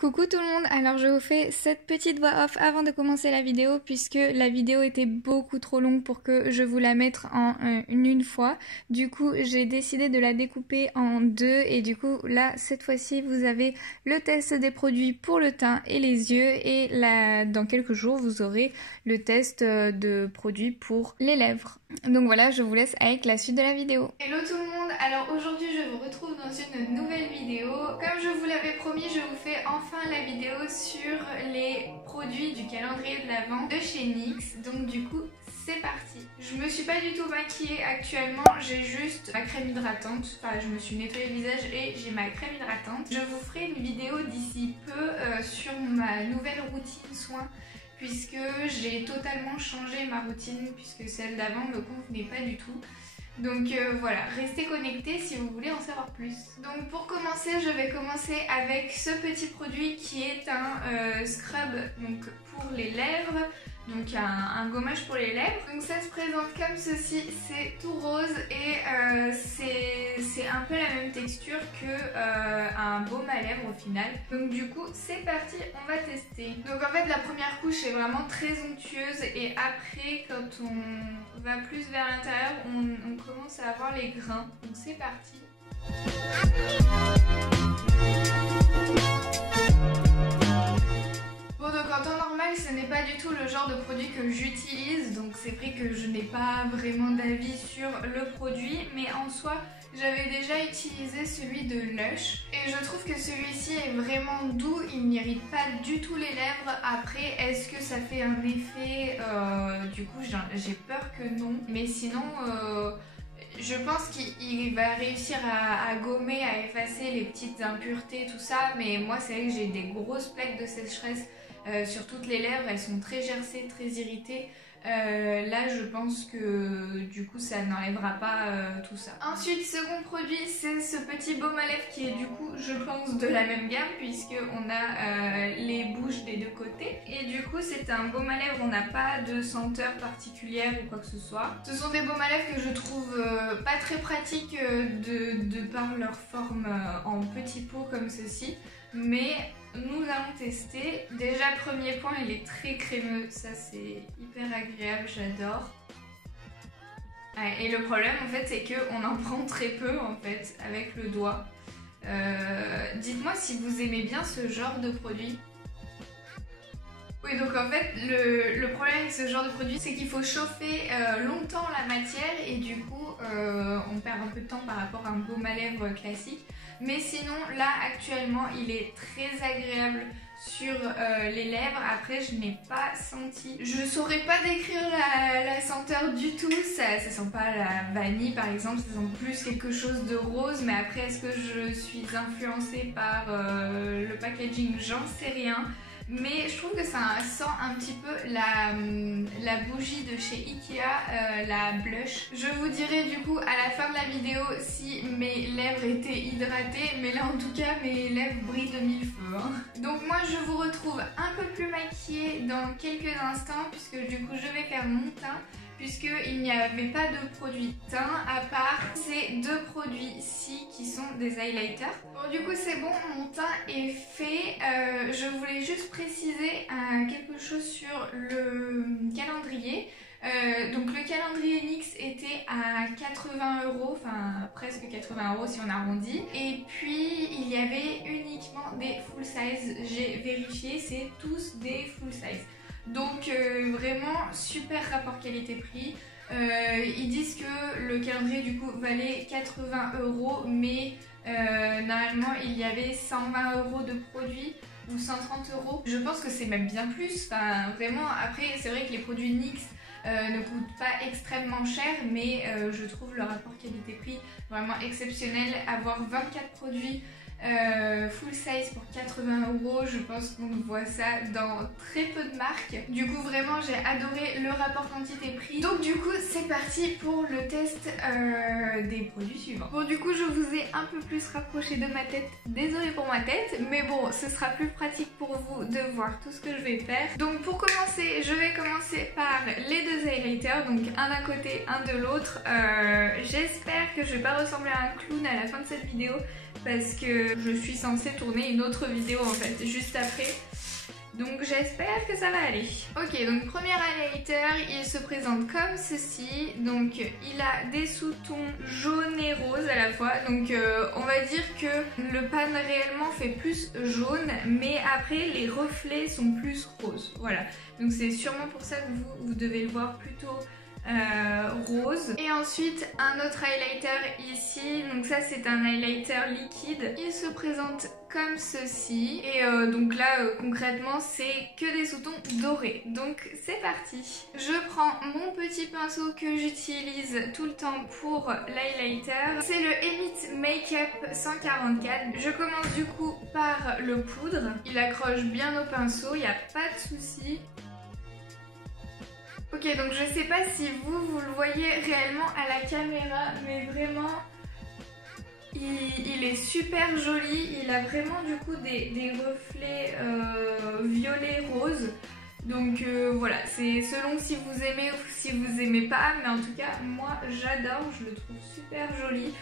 Coucou tout le monde, alors je vous fais cette petite voix off avant de commencer la vidéo puisque la vidéo était beaucoup trop longue pour que je vous la mette en une fois. Du coup j'ai décidé de la découper en deux et du coup là cette fois-ci vous avez le test des produits pour le teint et les yeux et là, dans quelques jours vous aurez le test de produits pour les lèvres. Donc voilà, je vous laisse avec la suite de la vidéo. Hello tout le monde, alors aujourd'hui je vous retrouve dans une nouvelle vidéo. Comme je vous l'avais promis, je vous fais enfin la vidéo sur les produits du calendrier de l'Avent de chez NYX. Donc du coup c'est parti. Je me suis pas du tout maquillée actuellement, j'ai juste ma crème hydratante. Enfin je me suis nettoyé le visage et j'ai ma crème hydratante. Je vous ferai une vidéo d'ici peu sur ma nouvelle routine soin, puisque j'ai totalement changé ma routine puisque celle d'avant me convenait pas du tout. Donc voilà, restez connectés si vous voulez en savoir plus. Donc pour commencer, je vais commencer avec ce petit produit qui est un scrub donc pour les lèvres. Donc un gommage pour les lèvres. Donc ça se présente comme ceci, c'est tout rose et c'est un peu la même texture que un baume à lèvres au final. Donc du coup c'est parti, on va tester. Donc en fait la première couche est vraiment très onctueuse et après quand on va plus vers l'intérieur on commence à avoir les grains. Donc c'est parti. Bon donc en temps normal ce n'est pas du tout le genre de produit que j'utilise, donc c'est vrai que je n'ai pas vraiment d'avis sur le produit, mais en soi j'avais déjà utilisé celui de Lush et je trouve que celui-ci est vraiment doux, il n'irrite pas du tout les lèvres. Après est-ce que ça fait un effet du coup j'ai peur que non, mais sinon je pense qu'il va réussir à gommer, à effacer les petites impuretés, tout ça, mais moi c'est vrai que j'ai des grosses plaques de sécheresse sur toutes les lèvres, elles sont très gercées, très irritées. Là je pense que du coup ça n'enlèvera pas tout ça. Ensuite second produit, c'est ce petit baume à lèvres qui est du coup je pense de la même gamme puisque on a les bouches des deux côtés. Et du coup c'est un baume à lèvres, on n'a pas de senteur particulière ou quoi que ce soit. Ce sont des baumes à lèvres que je trouve pas très pratiques de par leur forme en petits pots comme ceci. Mais nous allons tester. Déjà premier point, il est très crémeux, ça c'est hyper agréable, j'adore. Et le problème en fait c'est qu'on en prend très peu en fait avec le doigt. Dites-moi si vous aimez bien ce genre de produit. Oui, donc en fait le problème avec ce genre de produit c'est qu'il faut chauffer longtemps la matière et du coup on perd un peu de temps par rapport à un baume à lèvres classique. Mais sinon là actuellement il est très agréable sur les lèvres. Après je n'ai pas senti, je saurais pas décrire la senteur du tout, ça sent pas la vanille par exemple, ça sent plus quelque chose de rose, mais après est-ce que je suis influencée par le packaging, j'en sais rien. Mais je trouve que ça sent un petit peu la bougie de chez Ikea, la blush. Je vous dirai du coup à la fin de la vidéo si mes lèvres étaient hydratées, mais là en tout cas mes lèvres brillent de mille feux. Hein. Donc moi je vous retrouve un peu plus maquillée dans quelques instants puisque du coup je vais faire mon teint, puisqu'il n'y avait pas de produit teint à part ces deux produits-ci qui sont des highlighters. Bon du coup c'est bon, mon teint est fait. Je voulais juste préciser quelque chose sur le calendrier. Donc le calendrier NYX était à 80 €, enfin presque 80 € si on arrondit. Et puis il y avait uniquement des full size, j'ai vérifié, c'est tous des full size. Donc vraiment super rapport qualité-prix. Ils disent que le calendrier du coup valait 80 €, mais normalement il y avait 120 € de produits ou 130 €. Je pense que c'est même bien plus. Enfin vraiment après c'est vrai que les produits NYX ne coûtent pas extrêmement cher, mais je trouve le rapport qualité-prix vraiment exceptionnel. Avoir 24 produits full size pour 80 €, je pense qu'on voit ça dans très peu de marques. Du coup vraiment j'ai adoré le rapport quantité-prix. Donc du coup c'est parti pour le test des produits suivants. Bon du coup je vous ai un peu plus rapproché de ma tête, désolée pour ma tête, mais bon ce sera plus pratique pour vous de voir tout ce que je vais faire. Donc pour commencer je vais commencer par les deux highlighters, donc un d'un côté un de l'autre. J'espère que je vais pas ressembler à un clown à la fin de cette vidéo parce que je suis censée tourner une autre vidéo en fait juste après. Donc j'espère que ça va aller. Ok, donc premier highlighter, il se présente comme ceci. Donc il a des sous-tons jaunes et roses à la fois. Donc on va dire que le pan réellement fait plus jaune, mais après les reflets sont plus roses. Voilà, donc c'est sûrement pour ça que vous devez le voir plutôt rose. Et ensuite un autre highlighter ici, donc ça c'est un highlighter liquide, il se présente comme ceci et donc là concrètement c'est que des sous-tons dorés, donc c'est parti. Je prends mon petit pinceau que j'utilise tout le temps pour l'highlighter, c'est le Elite Makeup 144. Je commence du coup par le poudre, il accroche bien au pinceau, il n'y a pas de souci. Ok, donc je sais pas si vous le voyez réellement à la caméra, mais vraiment, il est super joli. Il a vraiment du coup des reflets violet rose. Donc voilà, c'est selon si vous aimez ou si vous aimez pas, mais en tout cas, moi j'adore, je le trouve super joli.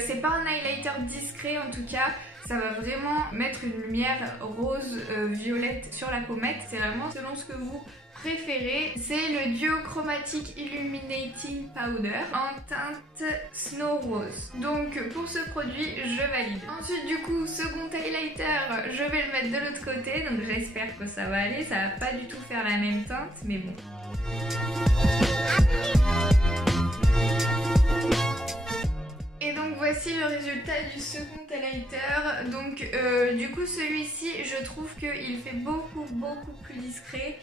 C'est pas un highlighter discret en tout cas. Ça va vraiment mettre une lumière rose violette sur la pommette. C'est vraiment selon ce que vous préférez. C'est le Duo Chromatic Illuminating Powder en teinte Snow Rose. Donc pour ce produit, je valide. Ensuite du coup, second highlighter, je vais le mettre de l'autre côté. Donc j'espère que ça va aller. Ça va pas du tout faire la même teinte, mais bon. Voici le résultat du second highlighter. Donc du coup celui-ci je trouve qu'il fait beaucoup plus discret,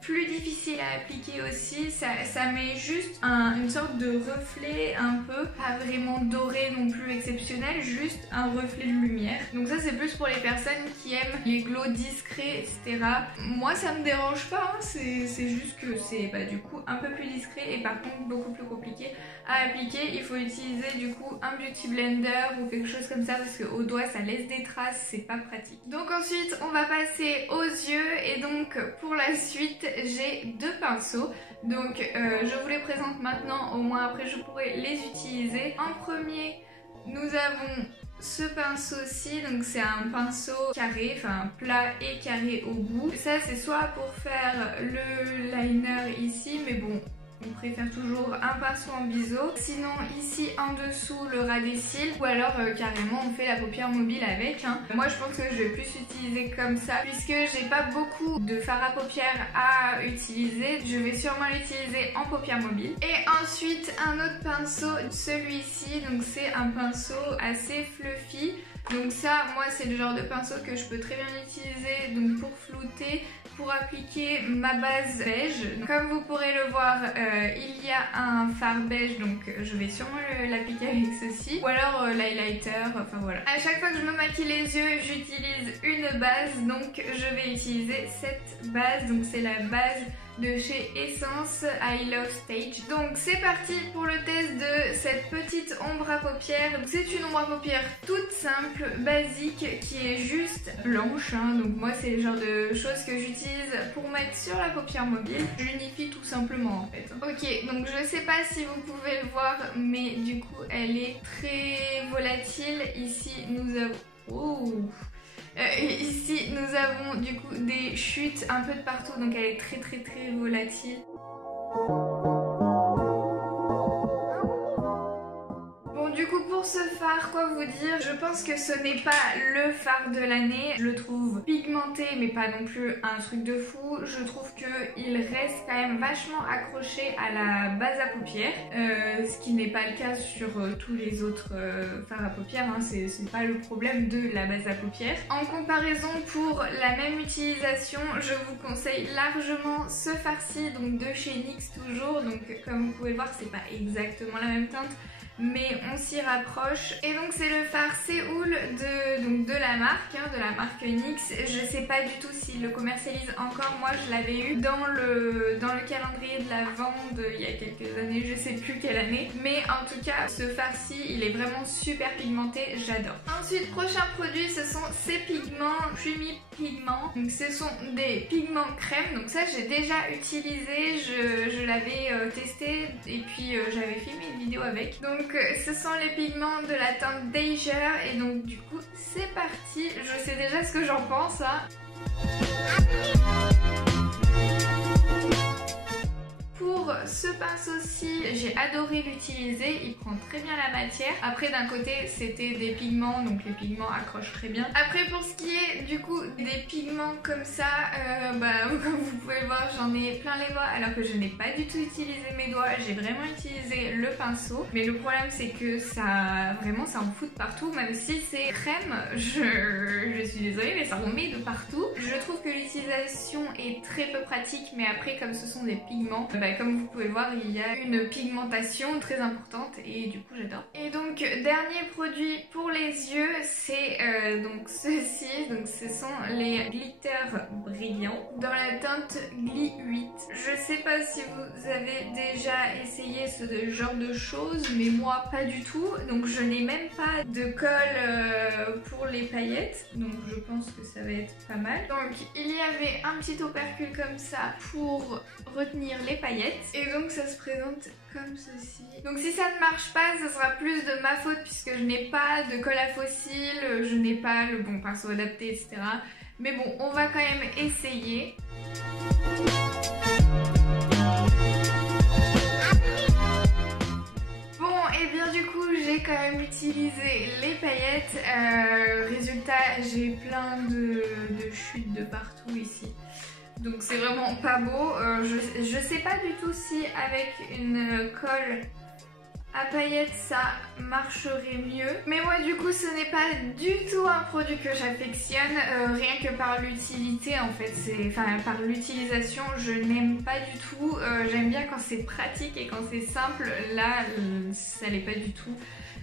plus difficile à appliquer aussi. Ça met juste une sorte de reflet un peu, pas vraiment doré non plus exceptionnel, juste un reflet de lumière. Donc ça c'est plus pour les personnes qui aiment les glows discrets etc. Moi ça me dérange pas, hein. C'est juste que c'est du coup un peu plus discret et par contre beaucoup plus compliqué à appliquer. Il faut utiliser du coup un beauty blender ou quelque chose comme ça parce qu'au doigt ça laisse des traces, c'est pas pratique. Donc ensuite on va passer aux yeux et donc pour la suite j'ai deux pinceaux. Donc je vous les présente maintenant, au moins après je pourrai les utiliser. En premier nous avons ce pinceau-ci, donc c'est un pinceau carré, enfin plat et carré au bout. Ça c'est soit pour faire le liner ici, mais bon, on préfère toujours un pinceau en biseau. Sinon ici en dessous le ras des cils, ou alors carrément on fait la paupière mobile avec. Moi je pense que je vais plus utiliser comme ça puisque j'ai pas beaucoup de fard à paupières à utiliser. Je vais sûrement l'utiliser en paupière mobile. Et ensuite un autre pinceau, celui-ci, donc c'est un pinceau assez fluffy. Donc ça, moi c'est le genre de pinceau que je peux très bien utiliser donc pour flouter, pour appliquer ma base beige. Comme vous pourrez le voir, il y a un fard beige, donc je vais sûrement l'appliquer avec ceci. Ou alors l'highlighter, enfin voilà. À chaque fois que je me maquille les yeux, j'utilise une base, donc je vais utiliser cette base. Donc c'est la base de chez Essence I Love Stage. Donc c'est parti pour le test de cette petite ombre à paupières. C'est une ombre à paupières toute simple, basique, qui est juste blanche. Donc moi c'est le genre de choses que j'utilise pour mettre sur la paupière mobile. J'unifie tout simplement en fait. Ok, donc je sais pas si vous pouvez le voir, mais du coup elle est très volatile. Ici nous avons... Oh, ici nous avons du coup des chutes un peu de partout, donc elle est très volatile. Du coup pour ce fard, quoi vous dire, je pense que ce n'est pas le fard de l'année. Je le trouve pigmenté mais pas non plus un truc de fou. Je trouve qu'il reste quand même vachement accroché à la base à paupières, ce qui n'est pas le cas sur tous les autres fards à paupières, c'est pas le problème de la base à paupières. En comparaison, pour la même utilisation, je vous conseille largement ce fard-ci, donc de chez NYX toujours. Donc comme vous pouvez le voir, c'est pas exactement la même teinte, mais on s'y rapproche. Et donc c'est le fard Séoul de la marque NYX. Je sais pas du tout s'ils le commercialisent encore. Moi je l'avais eu dans le calendrier de la vente il y a quelques années, je sais plus quelle année, mais en tout cas ce fard-ci il est vraiment super pigmenté, j'adore. Ensuite, prochain produit, ce sont ces pigments Creamy Pigments. Donc ce sont des pigments crème, donc ça j'ai déjà utilisé, je l'avais testé et puis j'avais filmé une vidéo avec. Donc donc ce sont les pigments de la teinte Danger et donc du coup c'est parti. Je sais déjà ce que j'en pense là. Pour ce pinceau-ci, j'ai adoré l'utiliser, il prend très bien la matière. Après d'un côté c'était des pigments, donc les pigments accrochent très bien. Après pour ce qui est du coup des pigments comme ça, comme vous pouvez le voir j'en ai plein les doigts alors que je n'ai pas du tout utilisé mes doigts. J'ai vraiment utilisé le pinceau. Mais le problème c'est que ça en fout de partout, même si c'est crème, je suis désolée mais ça en met de partout. Je trouve que l'utilisation est très peu pratique, mais après comme ce sont des pigments, comme vous pouvez le voir, il y a une pigmentation très importante et du coup j'adore. Et donc dernier produit pour les yeux, c'est donc ceci. Donc ce sont les glitters brillants dans la teinte Glee 8. Je sais pas si vous avez déjà essayé ce genre de choses, mais moi pas du tout. Donc je n'ai même pas de colle pour les paillettes, donc je pense que ça va être pas mal. Donc il y avait un petit opercule comme ça pour retenir les paillettes. Et donc ça se présente comme ceci. Donc si ça ne marche pas, ça sera plus de ma faute puisque je n'ai pas de colle à fossile, je n'ai pas le bon pinceau adapté, etc. Mais bon, on va quand même essayer. Bon, et bien du coup j'ai quand même utilisé les paillettes. Résultat, j'ai plein de chutes de partout ici. Donc c'est vraiment pas beau. Je sais pas du tout si avec une colle à paillettes ça marcherait mieux. Mais moi du coup ce n'est pas du tout un produit que j'affectionne, rien que par l'utilité en fait. Par l'utilisation je n'aime pas du tout. J'aime bien quand c'est pratique et quand c'est simple. Là ça l'est pas du tout.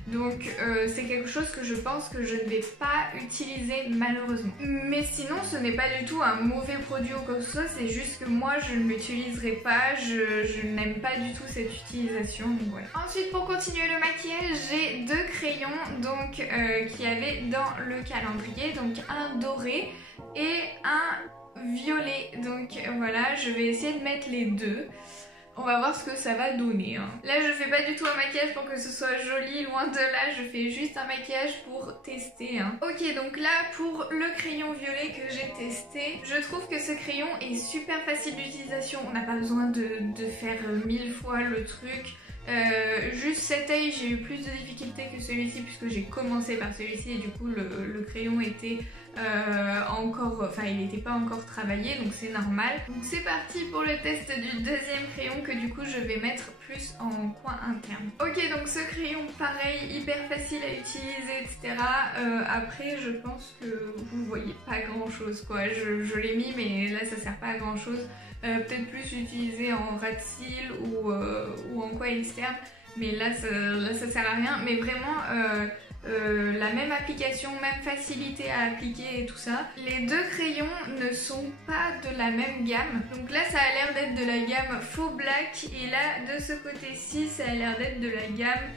Donc c'est quelque chose que je pense que je ne vais pas utiliser malheureusement. Mais sinon ce n'est pas du tout un mauvais produit ou quoi que ce soit, c'est juste que moi je ne l'utiliserai pas, je n'aime pas du tout cette utilisation. Donc voilà. Ensuite pour continuer le maquillage, j'ai deux crayons donc qu'il y avait dans le calendrier, donc un doré et un violet. Donc voilà, je vais essayer de mettre les deux. On va voir ce que ça va donner. Là je fais pas du tout un maquillage pour que ce soit joli, loin de là, je fais juste un maquillage pour tester. Ok, donc là pour le crayon violet que j'ai testé, je trouve que ce crayon est super facile d'utilisation. On n'a pas besoin de faire 1000 fois le truc. Juste cet œil, j'ai eu plus de difficultés que celui-ci puisque j'ai commencé par celui-ci et du coup le crayon était il n'était pas encore travaillé, donc c'est normal. Donc c'est parti pour le test du deuxième crayon que du coup je vais mettre plus en coin interne. Ok, donc ce crayon pareil, hyper facile à utiliser, etc. Après je pense que vous voyez pas grand chose quoi. Je l'ai mis mais là ça sert pas à grand chose. Peut-être plus utilisé en ras de cils ou en coin externe, mais là ça sert à rien. Mais vraiment la même application, même facilité à appliquer et tout ça. Les deux crayons ne sont pas de la même gamme. Donc là ça a l'air d'être de la gamme Faux Black et là de ce côté-ci ça a l'air d'être de la gamme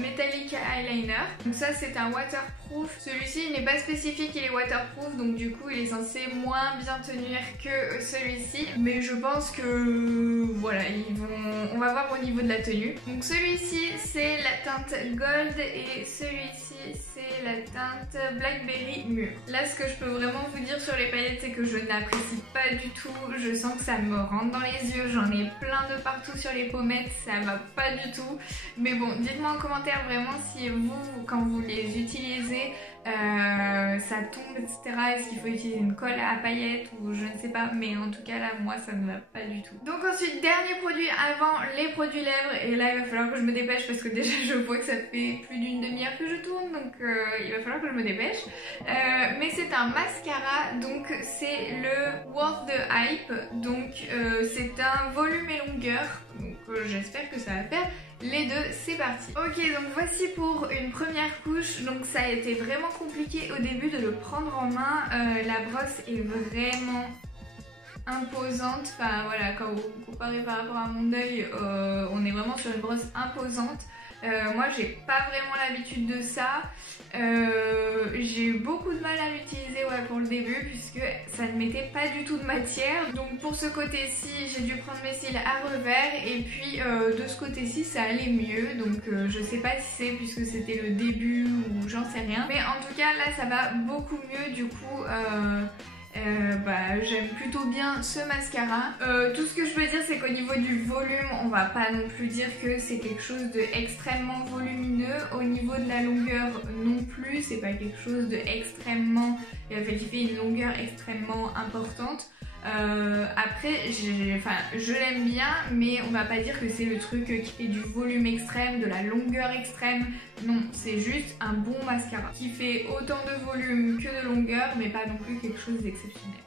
Metallic Eyeliner. Donc ça c'est un waterproof. Celui-ci il n'est pas spécifique, il est waterproof, donc du coup il est censé moins bien tenir que celui-ci. Mais je pense que voilà, on va voir au niveau de la tenue. Donc celui-ci c'est la teinte Gold et celui-ci c'est la teinte Blackberry Mûr. Là ce que je peux vraiment vous dire sur les paillettes c'est que je n'apprécie pas du tout. Je sens que ça me rentre dans les yeux, j'en ai plein de partout sur les pommettes, ça va pas du tout. Mais bon, dites-moi en commentaire vraiment si vous, quand vous les utilisez, ça tombe, etc. Est-ce qu'il faut utiliser une colle à paillettes ou je ne sais pas, mais en tout cas là moi ça ne va pas du tout. Donc ensuite dernier produit avant les produits lèvres, et là il va falloir que je me dépêche parce que déjà je vois que ça fait plus d'une demi-heure que je tourne, donc il va falloir que je me dépêche. Mais c'est un mascara, donc c'est le Worth the Hype, donc c'est un volume et longueur, donc j'espère que ça va faire les deux. C'est parti. Ok, donc voici pour une première couche. Donc ça a été vraiment compliqué au début de le prendre en main. La brosse est vraiment imposante. Enfin voilà, quand vous comparez par rapport à mon œil, on est vraiment sur une brosse imposante. Moi j'ai pas vraiment l'habitude de ça. J'ai eu beaucoup de mal à l'utiliser pour le début puisque ça ne mettait pas du tout de matière. Donc pour ce côté-ci j'ai dû prendre mes cils à revers et puis de ce côté-ci ça allait mieux. Donc je sais pas si c'est puisque c'était le début ou j'en sais rien. Mais en tout cas là ça va beaucoup mieux du coup. J'aime plutôt bien ce mascara. Tout ce que je veux dire c'est qu'au niveau du volume on va pas non plus dire que c'est quelque chose d'extrêmement volumineux. Au niveau de la longueur non plus, c'est pas quelque chose d'extrêmement qui fait une longueur extrêmement importante. Après je l'aime bien mais on va pas dire que c'est le truc qui fait du volume extrême, de la longueur extrême. Non, c'est juste un bon mascara qui fait autant de volume que de longueur mais pas non plus quelque chose d'exceptionnel.